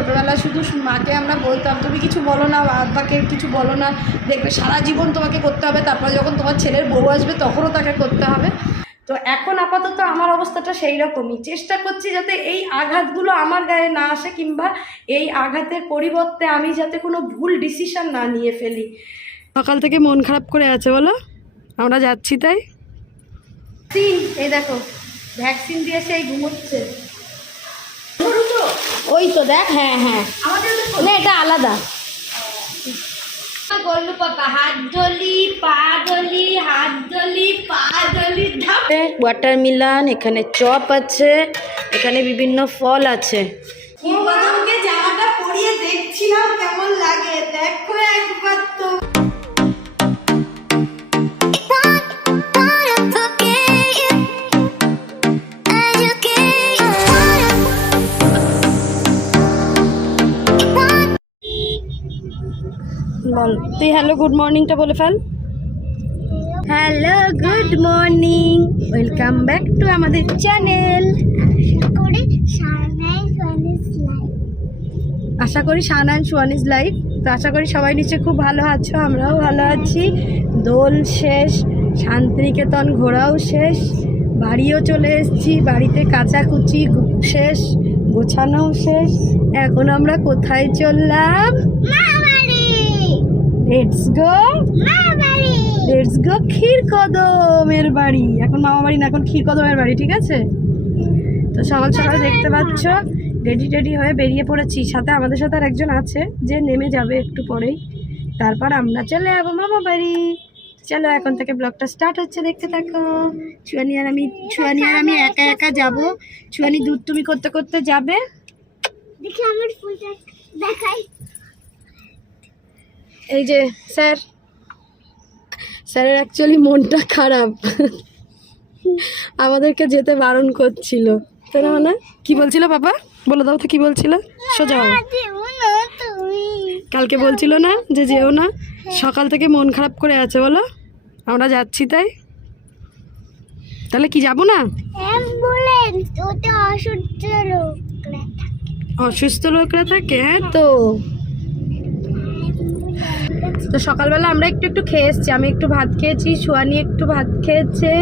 ছোটোবেলা শুধু মাকে আমরা বলতাম তুমি কিছু বলো না, আব্বাকে কিছু বলো না, দেখবে সারা জীবন তোমাকে করতে হবে, তারপর যখন তোমার ছেলের বউ আসবে তখনও তাকে করতে হবে। তো এখন আপাতত আমার অবস্থাটা সেই রকমই, চেষ্টা করছি যাতে এই আঘাতগুলো আমার গায়ে না আসে, কিংবা এই আঘাতের পরিবর্তে আমি যাতে কোনো ভুল ডিসিশন না নিয়ে ফেলি। সকাল থেকে মন খারাপ করে আছে বলো, আমরা যাচ্ছি তাই। এই দেখো ভ্যাকসিন দিয়ে সেই ঘুমোচ্ছে, ওই তো দেখ, হ্যাঁ হ্যাঁ না এটা আলাদা। গোলু পাকা হাত ধলি পা ধলি, হাত ধলি পা ধলি। ওয়াটারমেলন, এখানে চপ আছে, এখানে বিভিন্ন ফল আছে। কিংবদন্তিকে জামাটা পরিয়ে দেখছিলাম কেমন লাগে, দেখো একবার তো। বল তুই হ্যালো গুড মর্নিংটা বলে fail. Hello good morning, welcome back to আমাদের চ্যানেল। আশা করি শাহানান সোয়ানিজ লাইফ। তো আশা করি সবাই নিশ্চয়ই খুব ভালো আছো, আমরাও ভালো আছি। দোল শেষ, শান্তিনিকেতন ঘোরাও শেষ, বাড়িও চলে এসেছি, বাড়িতে কাচাকুচি শেষ, গোছানোও শেষ। এখন আমরা কোথায় চললাম? লেটস গো ক্ষীরকদমের বাড়ি। এখন মামা বাড়ি না, এখন ক্ষীরকদমের বাড়ি, ঠিক আছে? তো সকাল সকাল দেখতে পাচ্ছ রেডি হয়ে বেরিয়ে পড়েছি। সাথে আমাদের সাথে আর একজন আছে যে নেমে যাবে একটু পরেই, তারপর আমরা চলে যাবো মামা বাড়ি। চলো এখন থেকে ব্লগটা স্টার্ট হচ্ছে, দেখতে থাকো। ছুয়ানি আর আমি একা একা যাবো। ছুয়ানি দুধ তুমি করতে করতে যাবে। দেখি আমার ফুলটা দেখাই। এই যে স্যারের অ্যাকচুয়ালি মনটা খারাপ, আমাদেরকে যেতে বারণ করছিল। তাই না? মানে কি বলছিল বাবা, বলে দাও তো কি বলছিল। সোজা কালকে বলছিল না যে যেও না, সকাল থেকে মন খারাপ করে আছে বলো, আমরা যাচ্ছি তাই। তাহলে কি যাবো না? অসুস্থ লোকরা থাকে, হ্যাঁ। তো সকালবেলা আমরা একটু খেয়ে এসছি। আমি একটু ভাত খেয়েছি, সোয়ানি একটু ভাত খেয়েছে,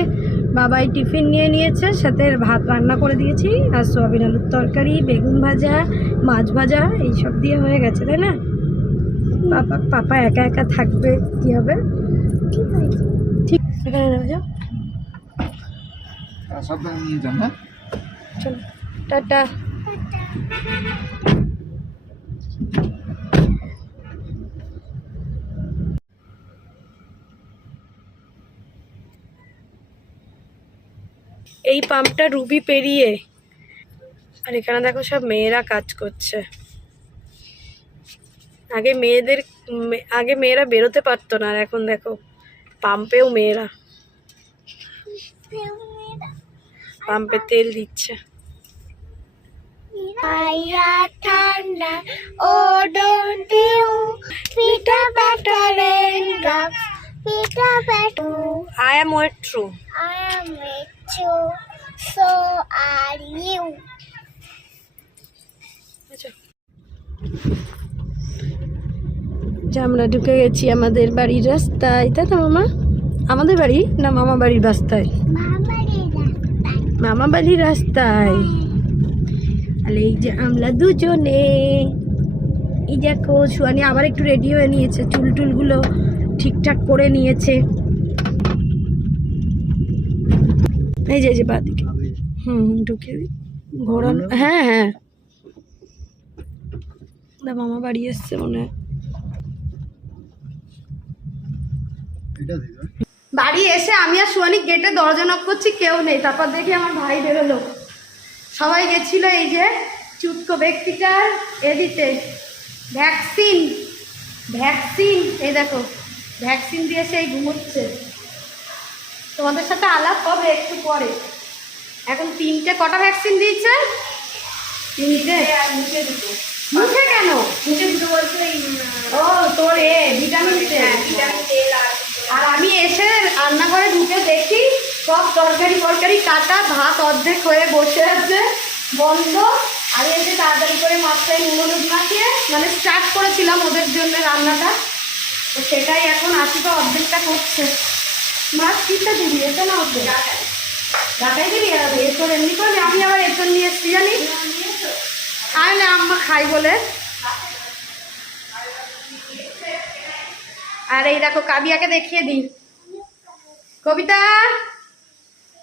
বাবাই টিফিন নিয়ে নিয়েছে, সাথে ভাত রান্না করে দিয়েছি, আর সোয়াবিন আলুর তরকারি, বেগুন ভাজা, মাছ ভাজা, এইসব দিয়ে হয়ে গেছে, তাই না? পাপা একা একা থাকবে, কি হবে? ঠিক এখানে যাও, চলো টাটা। এই পাম্পটা রুবি পেরিয়ে, আর এখানে দেখো সব মেয়েরা কাজ করছে। আগে মেয়েরা বেরোতে পারতো না, আর এখন দেখো পাম্পেও মেয়েরা, পাম্পে তেল দিচ্ছে। I am with true. So are you. আমরা ঢুকে গেছি আমাদের বাড়ির রাস্তায়, তাই তো মামা? আমাদের বাড়ি না মামা বাড়ির রাস্তায়? মামা বাড়ির রাস্তায়। আর এই যে আমরা দুজনে, এই দেখো সোয়ানি আবার একটু রেডি হয়ে নিয়েছে, চুলটুলগুলো ঠিকঠাক করে নিয়েছে। এই যে বাদিকে ঢুকে ঘোরানো, হ্যাঁ মামা বাড়ি এসছে মনে হয়। বাড়ি এসে আমি আর সোয়ানি গেটে দরজা নক করছি, কেউ নেই। তারপর দেখি আমার ভাই বেরোলো, সবাই গেছিল এই যে চুটকো ব্যক্তিটার এ দিতে ভ্যাকসিন। এই দেখো ভ্যাকসিন দিয়ে সেই ঘুমোচ্ছে। তোমাদের সাথে আলাপ হবে একটু পরে। এখন 3টে, কটা ভ্যাকসিন দিয়েছে? 3টে। মুখে কেন? মুখে দুটো বলছে। ও তোর ভিটামিন তেল। আর আমি এসে রান্নাঘরে ঢুকে দেখি সব তরকারি কাটা, ভাত অর্ধেক হয়ে বসে আছে বন্ধ, আর এই যে তাড়াতাড়ি করে মাছটাই নুন হলুদ মাখিয়ে মানে স্টার্ট করেছিলাম ওদের জন্য রান্নাটা, তো সেটাই এখন আশিটা অর্ধেকটা করছে। মাছ কিনতে দিবি? এটা না হচ্ছে ঢাকাই দিবি? এরপর এমনি করবি? আমি আবার এরপর নিয়ে এসছি জানি, খাই না আম্মা খাই বলে। আর এই দেখো কাবিয়াকে দেখিয়ে দিই। কবিতা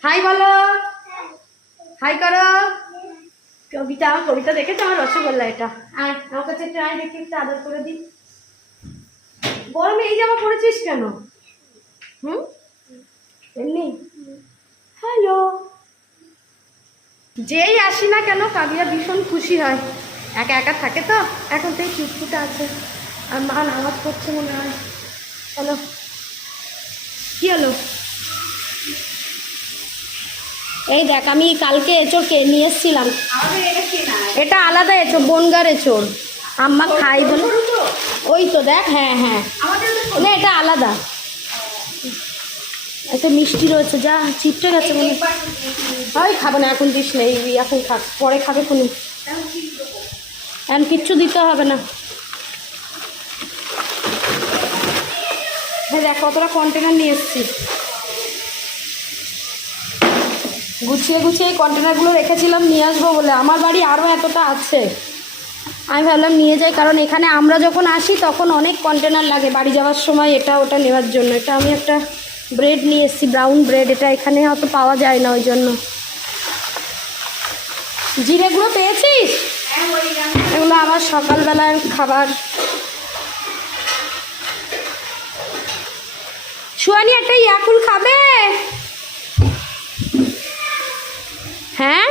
হাই বলো, হাই করো। কবিতা, কবিতা দেখেছো আমার রসগোল্লা এটা। আর আমার কাছে একটু আয়, দেখি একটু আদর করে দিই। গরমে এই জামা পরেছিস কেন? এমনি? হ্যালো। যেই আসি না কেন কাবিয়া ভীষণ খুশি হয়, একা একা থাকে তো, এখন তো এই চুটপুটা আছে। আর মা নামাজ পড়ছে মনে হয়। হ্যালো, কি হলো? এই দেখ আমি কালকে এঁচড়কে নিয়ে এসেছিলাম, এটা আলাদা এঁচড়, বনগার এঁচড়। আম্মা খাই বলে ওই তো দেখ। হ্যাঁ হ্যাঁ, না এটা আলাদা, একটা মিষ্টি রয়েছে, যা চিপটে গেছে মনে হয়। খাবো না এখন, দিস নেই এখন, খাক পরে খাবে কোনো, এখন কিচ্ছু দিতে হবে না। হ্যাঁ দেখ কতটা কন্টেনার নিয়ে এসেছি, গুছিয়ে গুছিয়ে এই কন্টেনারগুলো রেখেছিলাম নিয়ে আসবো বলে। আমার বাড়ি আরও এতটা আছে, আমি ভাবলাম নিয়ে যাই, কারণ এখানে আমরা যখন আসি তখন অনেক কন্টেনার লাগে বাড়ি যাওয়ার সময় এটা ওটা নেওয়ার জন্য। এটা আমি একটা ব্রেড নিয়ে এসেছি, ব্রাউন ব্রেড, এটা এখানে অত পাওয়া যায় না ওই জন্য। জিরে গুঁড়ো পেয়েছিস? এগুলো আবার সকালবেলার খাবার। সুয়ানি একটা ইয়াকুল খাবে? হ্যাঁ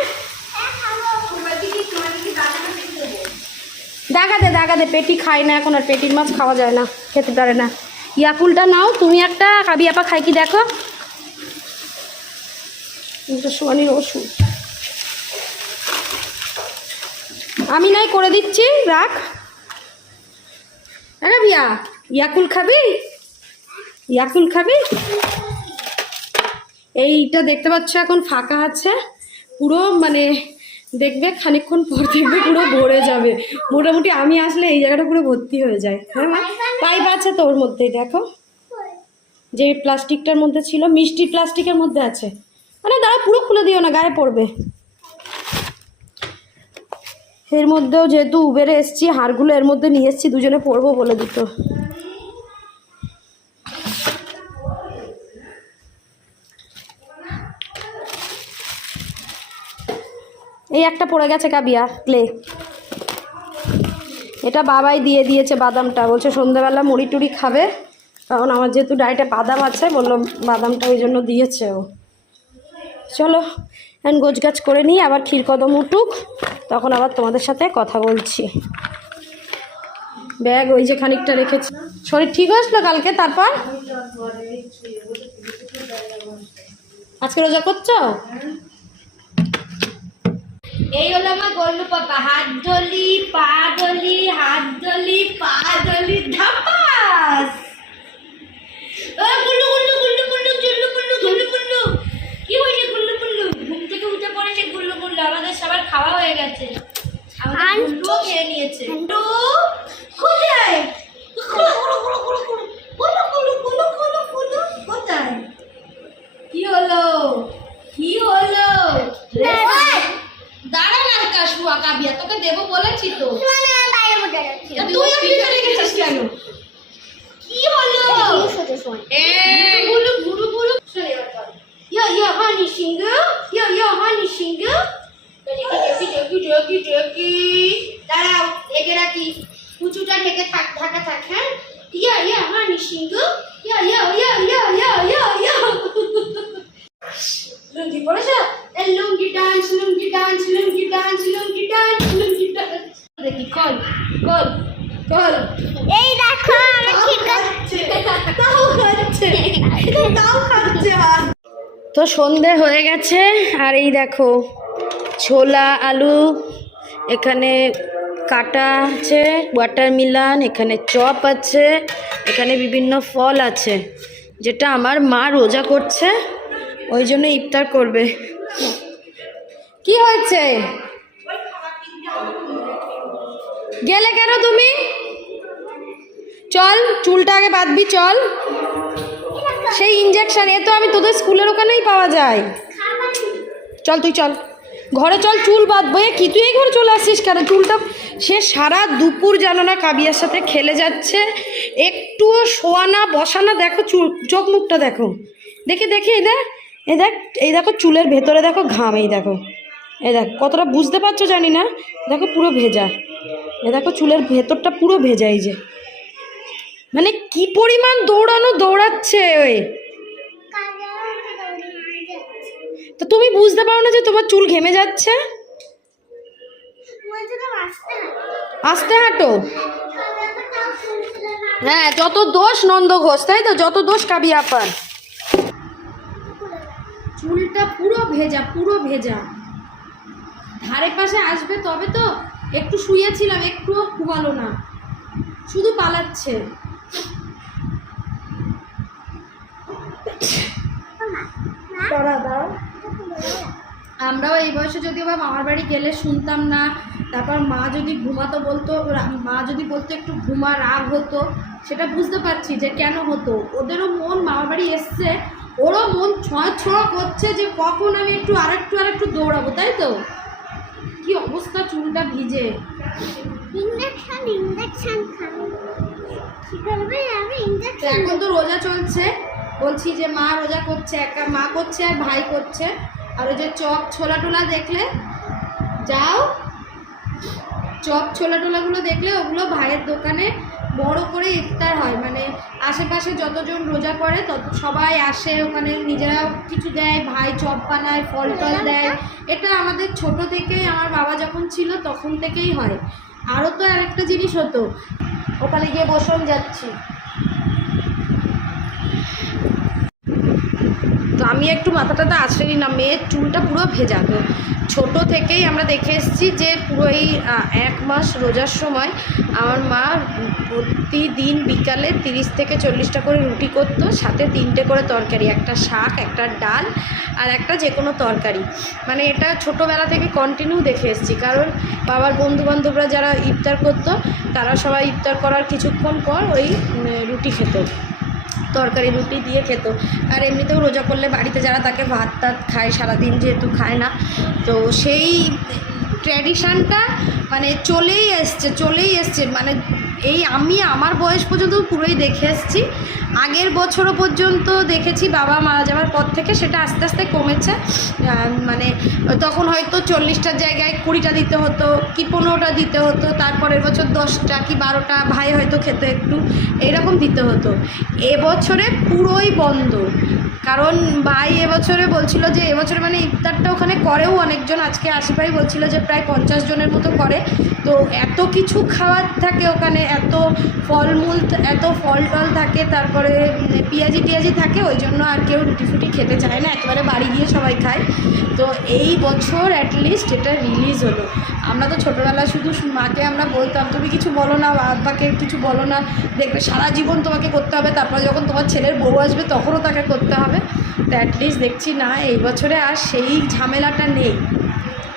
দেখা দে পেটি খাই না এখন, আর পেটির মাছ খাওয়া যায় না, খেতে পারে না। ইয়াকুলটা নাও তুমি একটা, কাবি আপা খাই কি দেখো। সুয়ানির ওষুধ আমি নাই করে দিচ্ছি, রাখ। হ্যাঁ বিয়া, ইয়াকুল খাবি? ইয়াকুল খাবি? এইটা দেখতে পাচ্ছ এখন ফাঁকা আছে পুরো, মানে দেখবে খানিকক্ষণ পর দেখবে পুরো ভরে যাবে। মোটামুটি আমি আসলে এই জায়গাটা পুরো ভর্তি হয়ে যায়। হ্যাঁ মা, পাইপ আছে তো ওর মধ্যেই, দেখো যে প্লাস্টিকটার মধ্যে ছিল, মিষ্টি প্লাস্টিকের মধ্যে আছে। মানে দাঁড়া, পুরো খুলে দিও না, গায়ে পড়বে। এর মধ্যেও যেহেতু উবেরে এসছি, হাড়গুলো এর মধ্যে নিয়ে এসছি, দুজনে পরবো বলে দুটো। এই একটা পড়ে গেছে কাবিয়া ক্লে, এটা বাবাই দিয়ে দিয়েছে বাদামটা, বলছে সন্ধ্যাবেলা মুড়ি টুড়ি খাবে, কারণ আমার যেহেতু ডায়েটে বাদাম আছে, বললো বাদামটা ওই জন্য দিয়েছে ও। চলো এখন গোছগাছ করে নিই, আবার ক্ষীরকদম উঠুক, তখন আবার তোমাদের সাথে কথা বলছি। ব্যাগ ওই যে খানিকটা রেখেছি। শরীর ঠিক হয়েছিল কালকে? তারপর আজকে রোজা করছো? এই হলো আমার গোল্লু পাপা, হাত ধলি পা ধলি, হাত ধলি পা ধলি, ধাপাস। গুল্লু গুল্লু গুল্লু গুল্লু গুল্লু গুল্লু গুল্লু গুল্লু, কি হয়েছে গুল্লু গুল্লু? ঘুম থেকে উঠে পড়েছে গুল্লু গুল্লু, আমাদের সবার খাওয়া হয়ে গেছে, আমাদের গুল্লুও খেয়ে নিয়েছে। কোথায়? কোথায়? কি হলো? কি হলো? দাঁড়া না কাশুয়া, কাবিয়া তোকে দেবো বলেছি তো। তুই ভিতরে গেছিস কেন? কি হলো? গুলু গুলু গুলু, ইয়া হানি সিংহ, ইয়া হানি সিংহ, দাঁড়াও ঢেকে রাখি, উঁচুটা ঢেকে থাক, ঢাকা থাক। হ্যাঁ, ইয়া হানি সিংহ, ইয়া লুঙ্গি পরেছো? লুঙ্গি ডান্স, লুঙ্গি ডান্স, লুঙ্গি ডান্স, লুঙ্গি ডান্স, লুঙ্গি ডান্স। দেখি কল কল কল, এই দেখো আমার ঠিক আছে, তাও খাচ্ছে, তাও খাচ্ছে। তো সন্ধে হয়ে গেছে, আর এই দেখো ছোলা আলু, এখানে কাটা আছে, ওয়াটারমেলন, এখানে চপ আছে, এখানে বিভিন্ন ফল আছে, যেটা আমার মা রোজা করছে ওই জন্য ইফতার করবে। কি হয়েছে? গেলে কেন তুমি? চল, চুলটা আগে বাঁধবি, চল। সেই ইঞ্জেকশন এ তো আমি তোদের স্কুলের ওখানেই পাওয়া যায়। চল তুই চল, ঘরে চল, চুল বাঁধবো। কি তুই এই ঘরে চলে আসছিস কেন? চুলটা সে সারা দুপুর জানো না কাবিয়ার সাথে খেলে যাচ্ছে, একটুও শোয়া না বসা না। দেখো চুল, চোখ মুখটা দেখো, দেখি দেখি, এই দেখ, এই দেখ, এই দেখো চুলের ভেতরে দেখো ঘাম, এই দেখো, এই দেখ কতটা বুঝতে পারছো জানি না, দেখো পুরো ভেজা, এ দেখো চুলের ভেতরটা পুরো ভেজা। এই যে মানে কি পরিমাণ দৌড়াচ্ছে ওই। তো তুমি বুঝতে পারো না যে তোমার চুল ঘেমে যাচ্ছে? আস্তে হাঁটো। হ্যাঁ, যত দোষ নন্দ ঘোষ, তাই তো, যত দোষ কাবিয়া আপার। চুলটা পুরো ভেজা, পুরো ভেজা। ধারে পাশে আসবে তবে তো। একটু শুয়েছিলাম, একটুও ঘুমালো না, শুধু পালাচ্ছে। আমরাও এই বয়সে যদি বা মামার বাড়ি গেলে শুনতাম না। তারপর মা যদি ঘুমাতো বলতো, মা যদি বলতো একটু ঘুমা, রাগ হতো। সেটা বুঝতে পারছি যে কেন হতো। ওদেরও মন মামার বাড়ি এসছে, ওরও মন ছোঁয়া করছে যে কখন আমি একটু আরেকটু দৌড়াবো, তাই তো। কি অবস্থা, চুলটা ভিজে। এখন তো রোজা চলছে, বলছি যে মা রোজা করছে, একা মা করছে আর ভাই করছে। আর ওই যে চপ ছোলা টোলা দেখলে যাও, চপ ছোলা টোলাগুলো দেখলে ওগুলো ভাইয়ের দোকানে বড় করে ইফতার হয়। মানে আশেপাশে যতজন রোজা করে তত সবাই আসে ওখানে, নিজেরাও কিছু দেয়, ভাই চপ বানায়, ফল টল দেয়। এটা আমাদের ছোট থেকেই, আমার বাবা যখন ছিল তখন থেকেই হয়। আরও তো আরেকটা জিনিস হতো, ওখানে গিয়ে বসন যাচ্ছি তো আমি একটু মাথাটাতে আছড়ে না, মেয়ের চুলটা পুরো ভেজা। তো ছোটো থেকেই আমরা দেখে এসেছি যে পুরো এই 1 মাস রোজার সময় আমার মা প্রতিদিন বিকালে 30 থেকে 40টা করে রুটি করতো, সাথে 3টে করে তরকারি, একটা শাক, একটা ডাল আর একটা যে কোনো তরকারি। মানে এটা ছোটোবেলা থেকে কন্টিনিউ দেখে এসেছি। কারণ বাবার বন্ধুবান্ধবরা যারা ইফতার করতো তারা সবাই ইফতার করার কিছুক্ষণ পর ওই রুটি খেত, তরকারি রুটি দিয়ে খেত। আর এমনিতেও রোজা করলে বাড়িতে যারা তাকে ভাত টাত খায়, সারাদিন যেহেতু খায় না, তো সেই ট্র্যাডিশানটা মানে চলেই এসছে। মানে এই আমি আমার বয়স পর্যন্ত পুরোই দেখে এসেছি। আগের বছরও পর্যন্ত দেখেছি, বাবা মারা যাওয়ার পর থেকে সেটা আস্তে আস্তে কমেছে। মানে তখন হয়তো 40টার জায়গায় 20টা দিতে হতো কি 15টা দিতে হতো, তারপরের বছর 10টা কি 12টা, ভাই হয়তো খেত একটু, এইরকম দিতে হতো। এবছরে পুরোই বন্ধ। কারণ ভাই এবছরে বলছিল যে এবছরে মানে ইফতারটা ওখানে করেও অনেকজন, আজকে আশিফাই বলছিল যে প্রায় 50 জনের মতো করে। তো এত কিছু খাবার থাকে ওখানে, এত ফলমূল, এত ফল টল থাকে, তারপরে পেঁয়াজি টিয়াজি থাকে, ওই জন্য আর কেউ রুটি ফুটি খেতে চায় না, একেবারে বাড়ি গিয়ে সবাই খায়। তো এই বছর অ্যাটলিস্ট এটা রিলিজ হলো। আমরা তো ছোটোবেলা শুধু মাকে আমরা বলতাম তুমি কিছু বলো না, আব্বাকে কিছু বলো না, দেখবে সারা জীবন তোমাকে করতে হবে, তারপর যখন তোমার ছেলের বউ আসবে তখনও তাকে করতে হবে। তো অ্যাটলিস্ট দেখছি না এই বছরে আর সেই ঝামেলাটা নেই।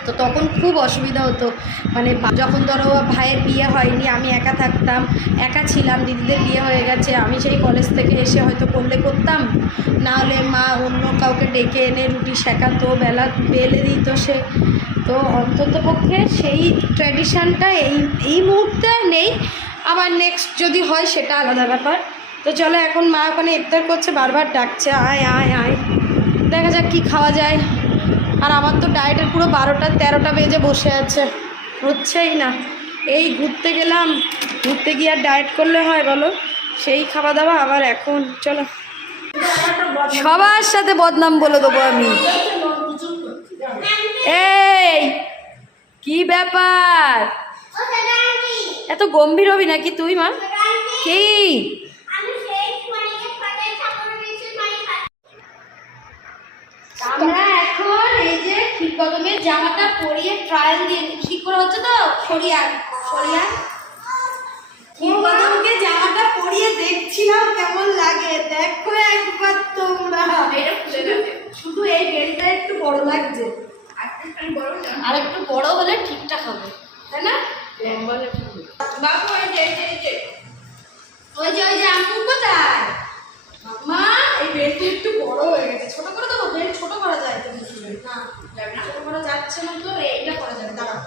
তো তখন খুব অসুবিধা হতো। মানে যখন ধরো ভাইয়ের বিয়ে হয়নি, আমি একা থাকতাম, একা ছিলাম, দিদিদের বিয়ে হয়ে গেছে, আমি সেই কলেজ থেকে এসে হয়তো করতাম, না হলে মা অন্য কাউকে ডেকে এনে রুটি শেখাতো, বেলা বেলে দিত সে। তো অন্ততপক্ষে সেই ট্র্যাডিশানটা এই মুহূর্তে নেই। আবার নেক্সট যদি হয় সেটা আলাদা ব্যাপার। তো চলো, এখন মা ওখানে ইফতার করছে, বারবার ডাকছে আয় আয় আয়, দেখা যাক কী খাওয়া যায়। আর আমার তো ডায়েটের পুরো 12টা 13টা বেজে বসে আছে, হচ্ছেই না। এই ঘুরতে গেলাম, ঘুরতে গিয়ে আর ডায়েট করলে হয় বলো? সেই খাওয়া দাওয়া আবার এখন। চলো, সবার সাথে বদনাম বলে দেবো আমি। এই কি ব্যাপার, এত গম্ভীর হবি নাকি তুই মা? কি আমরা এখন এই যে ঠিক কদমের জামাটা পরিয়ে ট্রায়াল দিয়ে ঠিক করে হচ্ছে তো, সরিয়া ঠিক কদমকে জামাটা পরিয়ে দেখছিলাম কেমন লাগে। দেখো একবার তোমরা, শুধু এই বেলটা একটু বড় লাগছে, আর একটু বড় হলে ঠিকঠাক হবে, তাই না? ওই যে আম্মু কোথায়? মা এই বেডটা একটু বড় হয়ে গেছে, ছোট করে দেবো? বেড ছোট করা যায় তো? না ছোট করা যাচ্ছে না তো, এইটা করা যাবে। দাঁড়াও,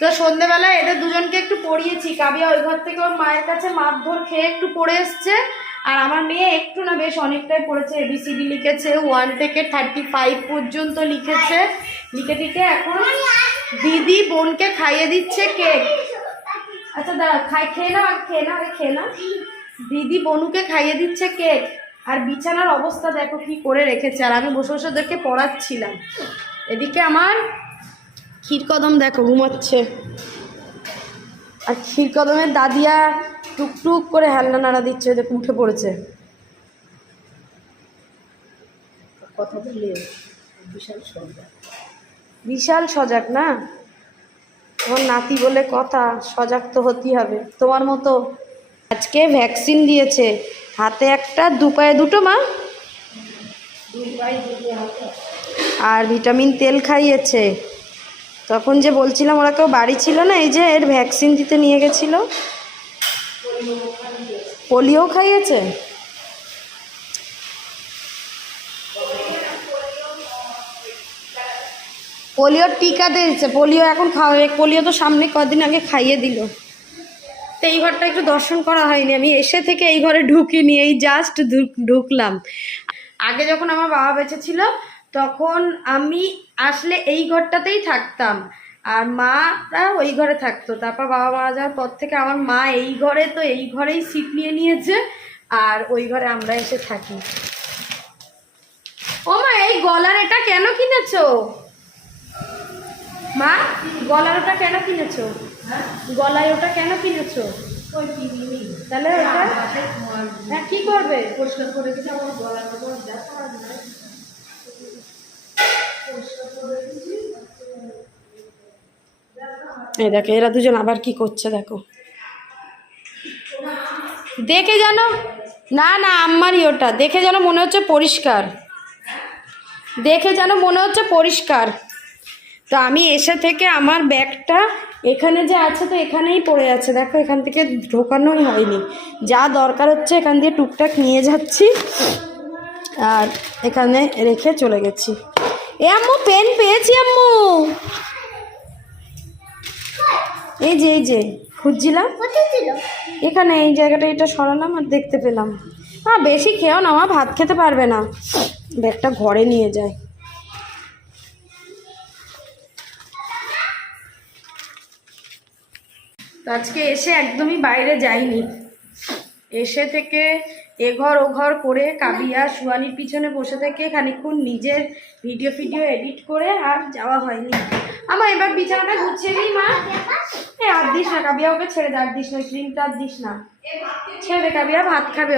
তো সন্ধ্যেবেলা এদের দুজনকে একটু পড়িয়েছি। কাবিয়া ওই ঘর থেকে ওর মায়ের কাছে মারধর খেয়ে একটু পড়ে এসছে, আর আমার মেয়ে একটু না বেশ অনেকটাই পড়েছে। এবিসিডি লিখেছে, 1 থেকে 35 পর্যন্ত লিখেছে। লিখে টিকে এখন দিদি বোনকে খাইয়ে দিচ্ছে কেক। আচ্ছা দাঁড়া, খেয়ে না। দিদি বনুকে খাইয়ে দিচ্ছে কেক, আর বিছানার অবস্থা দেখো কি করে রেখেছে। আর আমি বসে বসে ওদেরকে পড়াচ্ছিলাম। এদিকে আমার ক্ষীরকদম দেখো ঘুমাচ্ছে, আর ক্ষীরকদমের দাদিয়া টুকটুক করে হেলনা নাড়া দিচ্ছে, দেখো উঠে পড়েছে। কথা বললে বিশাল সজাগ না তোমার নাতি বলে কথা, সজাগ তো হতেই হবে তোমার মতো। আজকে ভ্যাকসিন দিয়েছে, হাতে একটা, দুপায়ে দুটো মা, আর ভিটামিন তেল খাইয়েছে। তখন যে বলছিলাম ওরা কেউ বাড়ি ছিল না, এই যে এর ভ্যাকসিন দিতে নিয়ে গেছিল। পোলিও খাইয়েছে। পোলিওর টিকা দিয়েছে, পোলিও এখন খাওয়াবে। পোলিও তো সামনে কদিন আগে খাইয়ে দিল। তো এই ঘরটা একটু দর্শন করা হয়নি, আমি এসে থেকে এই ঘরে ঢুকিনি, এই জাস্ট ঢুকলাম। আগে যখন আমার বাবা বেঁচে ছিল তখন আমি আসলে এই ঘরটাতেই থাকতাম, আর মারা ওই ঘরে থাকতো। তারপর বাবা মারা যাওয়ার পর থেকে আমার মা এই ঘরে, তো এই ঘরেই সিট নিয়ে নিয়েছে, আর ওই ঘরে আমরা এসে থাকি। ও মা, এই গলার এটা কেন কিনেছো মা? গলার ওটা কেন কিনেছো? গলায় ওটা কেন কিনেছো? তাহলে ওটা হ্যাঁ কি করবে? পরিষ্কার করে দিতে আমার গলার উপর এই দেখো এরা দুজন আবার কি করছে দেখো। দেখে জানো না, না আমারই ওটা, দেখে যেন মনে হচ্ছে পরিষ্কার, দেখে যেন মনে হচ্ছে পরিষ্কার। তো আমি এসে থেকে আমার ব্যাগটা এখানে যে আছে, তো এখানেই পড়ে আছে দেখো, এখান থেকে ঢোকানোই হয়নি। যা দরকার হচ্ছে এখান দিয়ে টুকটাক নিয়ে যাচ্ছি, আর এখানে রেখে চলে গেছি। এ আম্মু পেন পেয়েছি আম্মু, এই যে খুঁজছিলাম এখানে, এই জায়গাটা এটা সরালাম আর দেখতে পেলাম। বেশি খেয়েও না, আমার ভাত খেতে পারবে না, ব্যাগটা ঘরে নিয়ে যায়। আজকে এসে একদমই বাইরে যাইনি, এসে থেকে এঘর ওঘর করে কাবিয়া সুয়ানির পিছনে বসে থেকে খানিক্ষণ নিজের ভিডিও এডিট করে আর যাওয়া হয়নি। আমার এবার বিছানাটা গুছিয়ে নিই মা। আর দিস না কাবিয়া, ওকে ছেড়ে দে, আর দিস না, ক্রিমটা আর দিস না, ছেড়ে দে, কাবিয়া ভাত খাবে।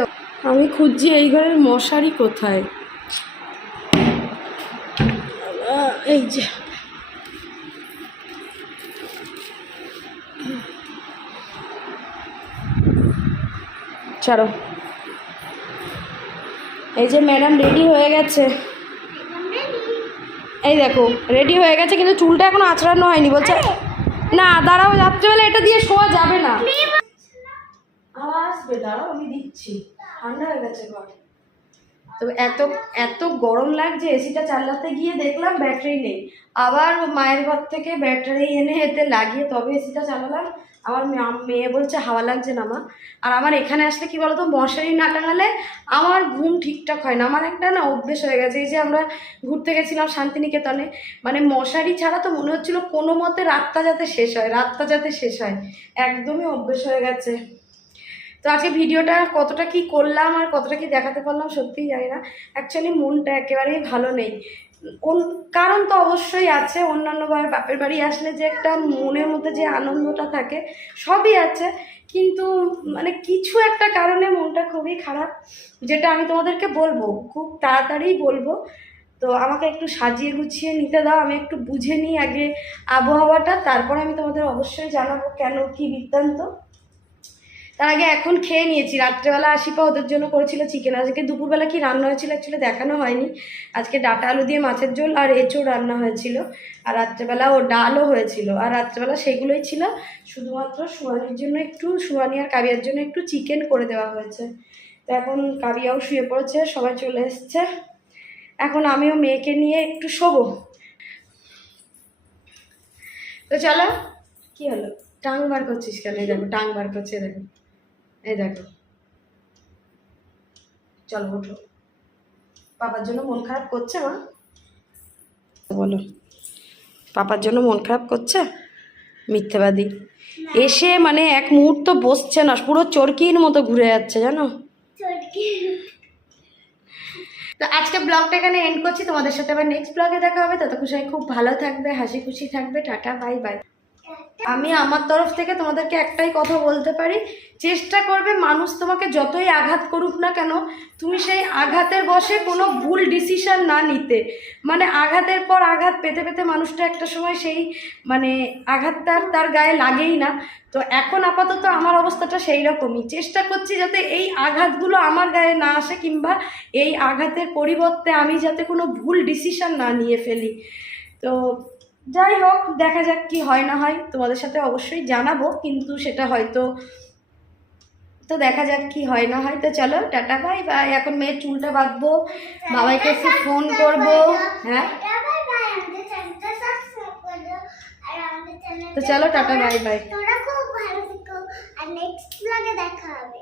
আমি খুঁজছি এই ঘরের মশারি কোথায়। এই যে ছাড়ো, এই যে ম্যাডাম রেডি হয়ে গেছে, এই দেখো রেডি হয়ে গেছে, কিন্তু চুলটা এখনো আঁচড়ানো হয়নি। বলছে না দাঁড়াও, রাত্রেবেলা এটা দিয়ে শোয়া যাবে না। আসবে, দাঁড়াও আমি দিচ্ছি, ঠান্ডা হয়ে গেছে ঘর। তো এত গরম লাগছে, এসিটা চালাতে গিয়ে দেখলাম ব্যাটারি নেই। আবার মায়ের ঘর থেকে ব্যাটারি এনে এতে লাগিয়ে তবে এসিটা চালালাম। আমার মেয়ে বলছে হাওয়া লাগছে না মা। আর আমার এখানে আসলে কি বলতো, মশারি না টাঙালে আমার ঘুম ঠিকঠাক হয় না। আমার একটা না অভ্যেস হয়ে গেছে, এই যে আমরা ঘুরতে গেছিলাম শান্তিনিকেতনে, মানে মশারি ছাড়া তো মনে হচ্ছিল কোনো মতে রাতটা যাতে শেষ হয়, একদমই অভ্যেস হয়ে গেছে। তো আজকে ভিডিওটা কতটা কি করলাম আর কতটা কি দেখাতে পারলাম সত্যিই জানি না। অ্যাকচুয়ালি মনটা একেবারেই ভালো নেই। কারণ তো অবশ্যই আছে, অন্যান্যভাবে বাপের বাড়ি আসলে যে একটা মনের মধ্যে যে আনন্দটা থাকে সবই আছে, কিন্তু মানে কিছু একটা কারণে মনটা খুবই খারাপ, যেটা আমি তোমাদেরকে বলবো, খুব তাড়াতাড়ি বলবো। তো আমাকে একটু সাজিয়ে গুছিয়ে নিতে দাও, আমি একটু বুঝে নিই আগে আবহাওয়াটা, তারপর আমি তোমাদের অবশ্যই জানাবো কেন, কি বৃত্তান্ত। তার আগে এখন খেয়ে নিয়েছি। রাত্রেবেলা আশিপা ওদের জন্য করেছিল চিকেন। আজকে দুপুরবেলা কি রান্না হয়েছিল অ্যাকচুয়ালি দেখানো হয়নি। আজকে ডাঁটা আলু দিয়ে মাছের ঝোল আর এঁচোড় রান্না হয়েছিল, আর রাত্রেবেলা ও ডালও হয়েছিল, আর রাত্রেবেলা সেগুলোই ছিল। শুধুমাত্র সুয়ানির জন্য একটু, সুয়ানি আর কাবিয়ার জন্য একটু চিকেন করে দেওয়া হয়েছে। তো এখন কাবিয়াও শুয়ে পড়েছে, সবাই চলে এসছে। এখন আমিও মেয়েকে নিয়ে একটু শোবো। তো চলো। কি হলো, টাং বার করছিস কেন? এই দেখো টাং বার করছে, দেখো, এই দেখো। চলো ওঠো। পাপার জন্য মন খারাপ করছে মা? বলো, পাপার জন্য মন খারাপ করছে? মিথ্যেবাদী। এসে মানে এক মুহূর্ত বসছে না, পুরো চরকির মতো ঘুরে যাচ্ছে জানো। তো আজকে ব্লগটা এখানে এন্ড করছি। তোমাদের সাথে আবার নেক্সট ব্লগে দেখা হবে। ততক্ষণ সবাই খুব ভালো থাকবে, হাসি খুশি থাকবে। Tata, bye bye. আমি আমার তরফ থেকে তোমাদেরকে একটাই কথা বলতে পারি, চেষ্টা করবে মানুষ তোমাকে যতই আঘাত করুক না কেন, তুমি সেই আঘাতের বশে কোনো ভুল ডিসিশন না নিতে। মানে আঘাতের পর আঘাত পেতে পেতে মানুষটা একটা সময় সেই মানে আঘাতটা তার গায়ে লাগেই না। তো এখন আপাতত আমার অবস্থাটা সেই রকমই। চেষ্টা করছি যাতে এই আঘাতগুলো আমার গায়ে না আসে, কিংবা এই আঘাতের পরিবর্তে আমি যাতে কোনো ভুল ডিসিশন না নিয়ে ফেলি। তো যাই হোক, দেখা যাক কি হয় না হয়, তোমাদের সাথে অবশ্যই জানাবো, কিন্তু সেটা হয়তো, তো দেখা যাক কি হয় না হয়। তো চলো টাটা, বাই বাই। এখন মেয়ের চুলটা বাঁধবো, বাবাইকে এসে ফোন করবো। হ্যাঁ, তো চলো টাটা, বাই বাই। তোরা খুব ভালো থেকো, আর নেক্সট ব্লগে দেখা হবে।